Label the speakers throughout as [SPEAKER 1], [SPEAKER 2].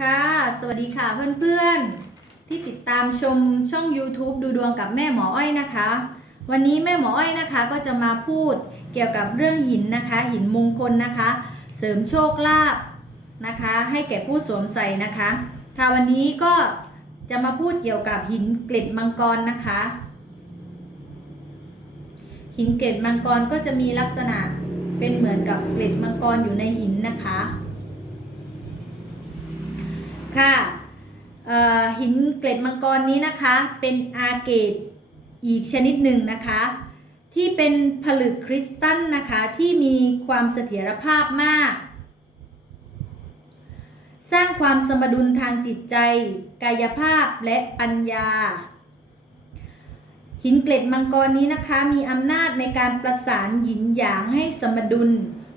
[SPEAKER 1] ค่ะ สวัสดีค่ะเพื่อนๆ ที่ติดตามชมช่อง YouTube ดูดวงกับแม่หมออ้อยนะคะ วันนี้แม่หมออ้อยนะคะก็จะมาพูดเกี่ยวกับเรื่องหินนะคะ หินมงคลนะคะ เสริมโชคลาภนะคะ ให้แก่ผู้สวมใส่นะคะค่ะวันนี้ก็จะมาพูดเกี่ยวกับหินเกล็ดมังกรนะคะ หินเกล็ดมังกรก็จะมีลักษณะเป็นเหมือนกับเกล็ดมังกรอยู่ในหินนะคะ ค่ะหินเกล็ดมังกรนี้นะคะเป็นอาเกตอีกชนิดหนึ่งนะคะ ที่เป็นผลึกคริสตัลนะคะที่มีความเสถียรภาพมาก สร้างความสมดุลทางจิตใจ กายภาพและปัญญา หินเกล็ดมังกรนี้นะคะมีอำนาจในการประสานหยินหยางให้สมดุล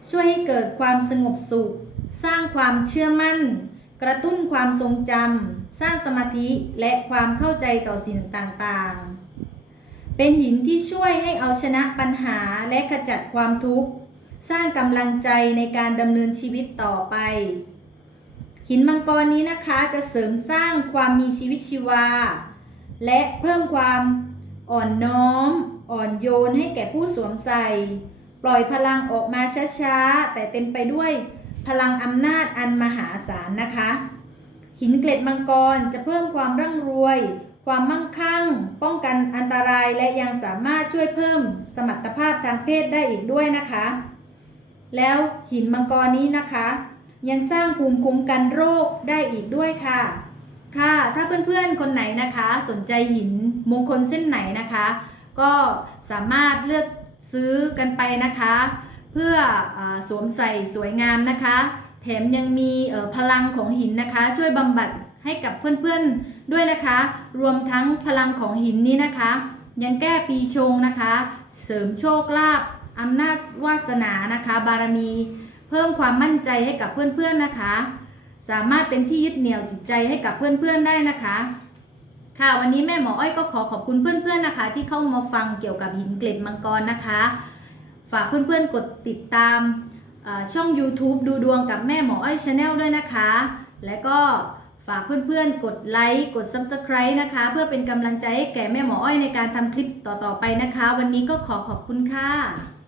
[SPEAKER 1] ช่วยให้เกิดความสงบสุข สร้างความเชื่อมั่น กระตุ้นความทรงจำสร้างสมาธิและความเข้าใจต่อสิ่งต่างๆ เป็นหินที่ช่วยให้เอาชนะปัญหาและขจัดความทุกข์ สร้างกำลังใจในการดำเนินชีวิตต่อไป หินมังกรนี้นะคะจะเสริมสร้างความมีชีวิตชีวา และเพิ่มความอ่อนน้อม อ่อนโยนให้แก่ผู้สวมใส่ ปล่อยพลังออกมาช้าๆ แต่เต็มไปด้วย พลังอำนาจอันมหาศาลนะคะ หินเกล็ดมังกรจะเพิ่มความร่ำรวย ความมั่งคั่ง ป้องกันอันตรายและยังสามารถช่วยเพิ่มสมรรถภาพทางเพศได้อีกด้วยนะคะ แล้วหินมังกรนี้นะคะ ยังสร้างภูมิคุ้มกันโรคได้อีกด้วยค่ะ ค่ะถ้าเพื่อนๆคนไหนนะคะ สนใจหินมงคลเส้นไหนนะคะ ก็สามารถเลือกซื้อกันไปนะคะ เพื่ออสวมใส่สวยงามนะคะ แถมยังมีพลังของหินนะคะ ช่วยบำบัดให้กับเพื่อนๆด้วยนะคะ รวมทั้งพลังของหินนี้นะคะ ยังแก้ปีชงนะคะ เสริมโชคลาภอำนาจวาสนานะคะ บารมี เพิ่มความมั่นใจให้กับเพื่อนๆนะคะ สามารถเป็นที่ยึดเหนี่ยวจิตใจให้กับเพื่อนๆได้นะคะ ค่ะวันนี้แม่หมออ้อยก็ขอขอบคุณเพื่อนๆนะคะ ที่เข้ามาฟังเกี่ยวกับหินเกล็ดมังกรนะคะ ฝากเพื่อนๆกดติดตามช่อง YouTube ดูดวงกับแม่หมออ้อยชาแนลด้วยนะคะ และก็ฝากเพื่อนๆ กดไลค์ กด Subscribe นะคะ เพื่อเป็นกำลังใจให้แก่แม่หมออ้อยในการทำคลิปต่อๆไปนะคะ วันนี้ก็ขอขอบคุณค่ะ